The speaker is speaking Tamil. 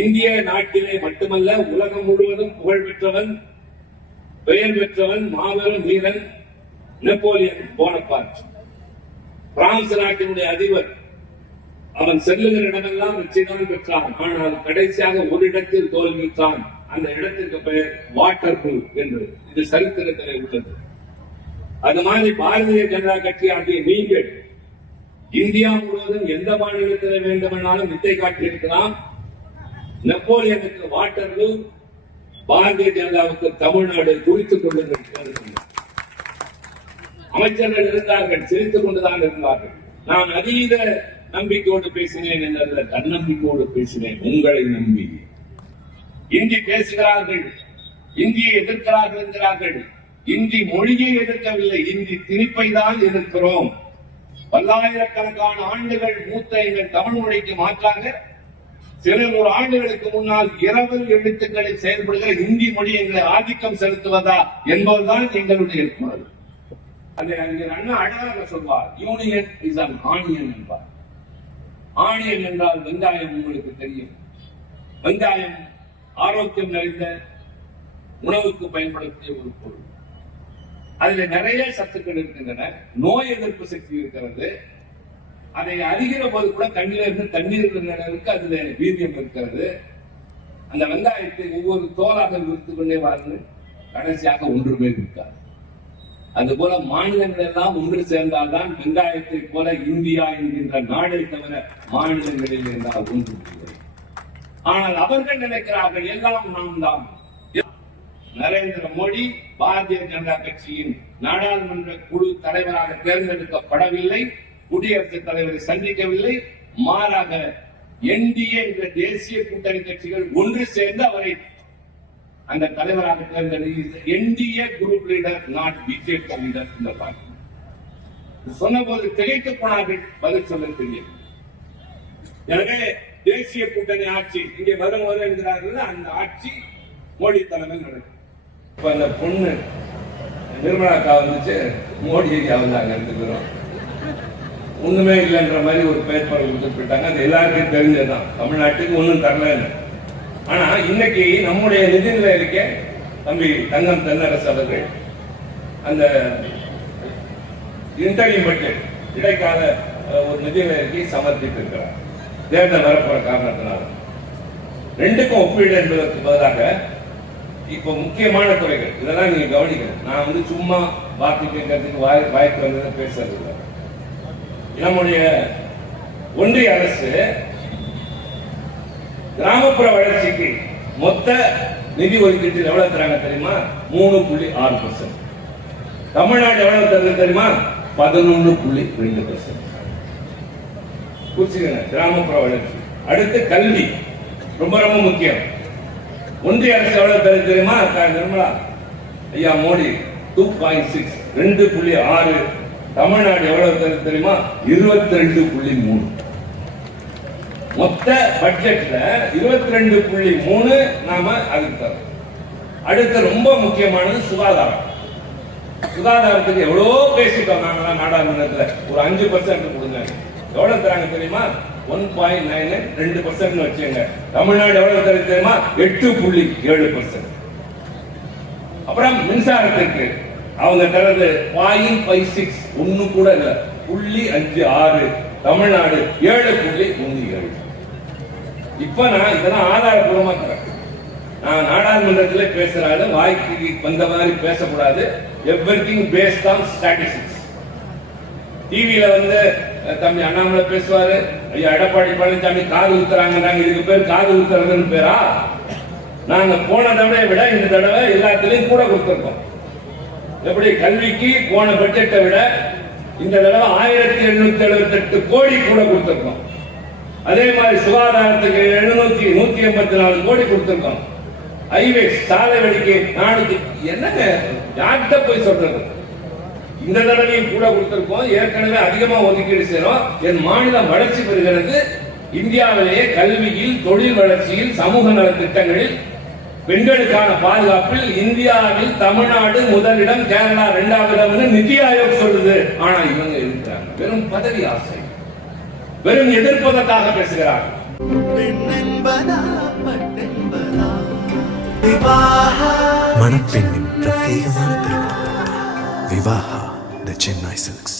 இந்திய நாட்டிலே மட்டுமல்ல உலகம் முழுவதும் புகழ் பெற்றவன், பெயர் பெற்றவன், மாபெரும் வீரன் நெப்போலியன் போனபார்ட். பிரான்ஸ் நாட்டினுடைய அதிபர். அவன் செல்லுகிற இடமெல்லாம் வெற்றிதான் பெற்றான். ஆனால் கடைசியாக ஒரு இடத்தில் தோல்வித்தான். அந்த இடத்திற்கு பெயர் வாட்டர்லூ என்று இது சரித்திரத்திலே உள்ளது. அது மாதிரி பாரதிய ஜனதா கட்சி ஆகிய நீங்கள் இந்தியா முழுவதும் எந்த மாநிலத்தில் வேண்டுமானாலும் வித்தை காட்டியிருக்கலாம். நெப்போலியனுக்கு வாட்டர்லூ, பாரதிய ஜனதாவுக்கு தமிழ்நாடு குறித்துக் கொண்டிருக்கிறது. அமைச்சர்கள் இருந்தார்கள், சிரித்துக் கொண்டுதான் இருந்தார்கள். நான் அதீத நம்பிக்கையோடு பேசினேன் என்ற தன்னம்பிக்கையோடு பேசினேன். உங்களை நம்பி இந்தி பேசுகிறார்கள், இந்தியை எதிர்க்கிறார்கள் என்கிறார்கள். இந்தி மொழியை எதிர்க்கவில்லை, இந்தி திணிப்பை தான் எதிர்க்கிறோம். பல்லாயிரக்கணக்கான ஆண்டுகள் மூத்த எங்கள் தமிழ் மொழிக்கு மாற்றாக சில 100 ஆண்டுகளுக்கு முன்னால் இரவல் எழுத்துக்களில் செயல்படுகிற இந்தி மொழி எங்களை ஆதிக்கம் செலுத்துவதா என்பதுதான் எங்களுடைய குரல். அந்த அண்ணா அழகாக சொல்வார், யூனியன் இஸ் அன் ஆனியன் என்பார். ஆனியன் என்றால் வெங்காயம். உங்களுக்கு தெரியும், வெங்காயம் ஆரோக்கியம் நிறைந்த உணவுக்கு பயன்படுத்திய ஒரு பொருள். அதுல நிறைய சத்துக்கள் இருக்கின்றன, நோய் எதிர்ப்பு சக்தி இருக்கிறது. அதை அறிகிற போது கூட கண்ணில இருந்து தண்ணீர் இருக்கு, அதுல வீரியம் இருக்கிறது. அந்த வெங்காயத்தை ஒவ்வொரு தோலாக விடுத்துக் கொண்டே வாருங்கள், கடைசியாக ஒன்றுமே இருக்காது. அதுபோல மாநிலங்கள் எல்லாம் ஒன்று சேர்ந்தால்தான் வெங்காயத்தை போல இந்தியா என்கின்ற நாடை தவிர மாநிலங்களில் இருந்தால் ஒன்று இல்லை. ஆனால் அவர்கள் நினைக்கிறார்கள் எல்லாம் நாம் தான். நரேந்திர மோடி பாரதிய ஜனதா கட்சியின் நாடாளுமன்ற குழு தலைவராக தேர்ந்தெடுக்கப்படவில்லை, குடியரசுத் தலைவரை சந்திக்கவில்லை. மாறாக என்டிஏ என்ற தேசிய கூட்டணி கட்சிகள் ஒன்று சேர்ந்து அவரை அந்த தலைவராக தேர்ந்தெடுத்து NDA group leader, not BJP leader. இந்த பார்த்து சொன்ன போது திகைத்து போனார்கள், பதில் சொல்ல தெரியும். எனவே தேசிய கூட்டணி ஆட்சி இங்கே வரும் என்கிறார்கள். அந்த ஆட்சி மோடி தலைமையில் நடக்கும். இப்ப அந்த பொண்ணு நிர்மலாக்கா வந்துச்சு, மோடி ஐயா வந்தாங்க, எடுத்துக்கிறோம் ஒண்ணுமே இல்லைன்ற மாதிரி ஒரு பேப்பர் கொடுத்துட்டாங்க. அது எல்லாருக்கும் தெரிஞ்சதுதான், தமிழ்நாட்டுக்கு ஒன்னும் தரலன்னு. ஆனா இன்னைக்கு நம்முடைய நிதிநிலை அறிக்கை தம்பி தங்கம் தென்னரசு அவர்கள் அந்த இன்டர்வியூ பட்ஜெட் இடைக்கால ஒரு நிதிநிலை அறிக்கை சமர்ப்பித்து இருக்கிறார். தேர்தல் வரப்போற காரணத்தினால ரெண்டுக்கும் ஒப்பீடு என்பதற்கு பதிலாக இப்ப முக்கியமான துறைகள் இதெல்லாம் நீங்க கவனிக்கணும். நான் சும்மா வாக்கு கேட்கறதுக்கு வாய்ப்பு வந்ததை பேசுறது இல்லை. நம்முடைய ஒன்றிய அரசு கிராமப்புற வளர்ச்சிக்கு மொத்த நிதி ஒதுக்கீட்டில் எவ்வளவு தராங்க தெரியுமா? 3.6%. தமிழ்நாடு எவ்வளவு தருது தெரியுமா? 11.2%. புரிச்சுக்கங்க, கிராமப்புற வளர்ச்சி. அடுத்து கல்வி, ரொம்ப ரொம்ப முக்கியம். ஒன்றிய அரசு எவ்வளவு தருது தெரியுமா? நிர்மலா ஐயா மோடி 2.6, 2.6. தமிழ்நாடு எவ்வளவு தருது தெரியுமா? 22.3. மொத்த பட்ஜெட்ல 22.3 நாம அதுக்கு தரோம். அடுத்து ரொம்ப முக்கியமானது சுகாதாரம். சுகாதாரத்துக்கு எவ்வளவு பேசிட்டோம் நாங்க நாடாளுமன்றத்தில். ஒரு 5% கொடுங்க. எவ்வளவு தராங்க தெரியுமா? 1.9, 2% வச்சுங்க. தமிழ்நாடு எவ்வளவு தருது தெரியுமா? 8.7%. அப்புறம் மின்சாரத்திற்கு அவங்க தரது 0.56, ஒண்ணு கூட இல்ல, 0.56. தமிழ்நாடு 7.37. இப்ப நான் இதெல்லாம் ஆதாரபூர்வமா தரேன். நான் நாடாளுமன்றத்தில் பேசுறாலும் வாய்க்கு வந்த மாதிரி பேசக்கூடாது. Everything based on statistics. டிவியில தம்பி அண்ணாமலை பேசுவாரு, ஐயா எடப்பாடி பழனிசாமி காது ஊத்துறாங்க, இதுக்கு பேர் காது ஊத்துறதுன்னு பேரா? நாங்க போன தடவை விட இந்த தடவை எல்லாத்திலையும் கூட கொடுத்திருக்கோம். எப்படி கல்விக்கு போன பட்ஜெட்டை விட இந்த தடவை 1778 கோடி கூட கொடுத்திருக்கோம். அதே மாதிரி சுகாதாரத்துக்கு 184 கோடி கொடுத்திருக்கோம். ஹைவேஸ் சாலை வெடிக்கை 400. என்னங்க யார்கிட்ட போய் சொல்றது? இந்த தடவையும் கூட கொடுத்திருக்கோம். ஏற்கனவே அதிகமா ஒதுக்கீடு செய்யறோம். என் மாநிலம் வளர்ச்சி பெறுகிறது. இந்தியாவிலேயே கல்வியில், தொழில் வளர்ச்சியில், சமூக நல திட்டங்களில், பெண்களுக்கான பாதுகாப்பில் இந்தியாவில் தமிழ்நாடு முதலிடம், கேரளா 2வது இடம் நிதி ஆயோக் சொல்லுது. ஆனா இவங்க இருக்கிறாங்க வெறும் பதவி ஆசை, வெறும் எதிர்ப்பதற்காக பேசுகிறார்கள். மணப்பெண்ணின் பிரத்யேகமான திருமணம். விவாஹா தி சென்னை சில்க்ஸ்.